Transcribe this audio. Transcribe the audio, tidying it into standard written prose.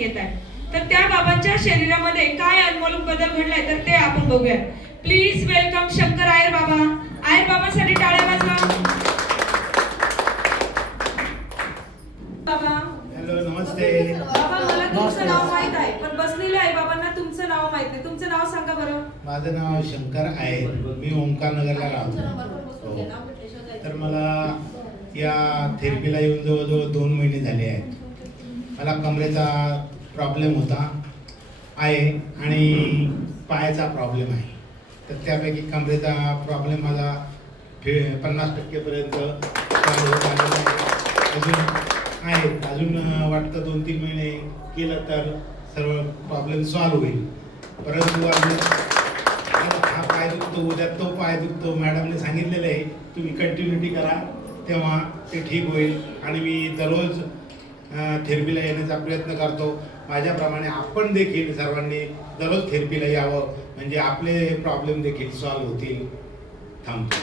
ठिकाणी येत आहेत, तर त्या बाबांच्या शरीरामध्ये काय अनमोल बदल घडलाय तर ते आपण बघूया. प्लीज वेलकम शंकर आयर बाबा. आयर बाबांसाठी टाळ्या वाजवा. बाबा हॅलो, नमस्ते. बाबा, मला तुमचं नाव माहित आहे, पण बसलेल्या आई बाबांना तुमचं नाव माहित नाही. तुमचं नाव सांगा बरं. माझं नाव शंकर आहे. मी ओंकार नगरला राहतो. तर मला या थेरपीला येऊन जवळजवळ 2 महिने झाले आहेत. मला कमरेचा प्रॉब्लेम होता आहे आणि पायाचा प्रॉब्लेम आहे. तर त्यापैकी कमरेचा प्रॉब्लेम माझा 50% पर्यंत होत आलेला आहे. अजून वाटतं 2-3 महिने केलं तर सर्व प्रॉब्लेम सॉल्व्ह होईल. परंतु हा पाय दुखतो, उद्या तो पाय दुखतो. मॅडमने सांगितलेलं आहे तुम्ही कंटिन्युटी करा, तेव्हा ते ठीक होईल. आणि मी दररोज थेरपीला येण्याचा प्रयत्न करतो. माझ्याप्रमाणे आपण देखील सर्वांनी दररोज थेरपीला यावं, म्हणजे आपले प्रॉब्लेम देखील सॉल्व्ह होतील. थांबतो.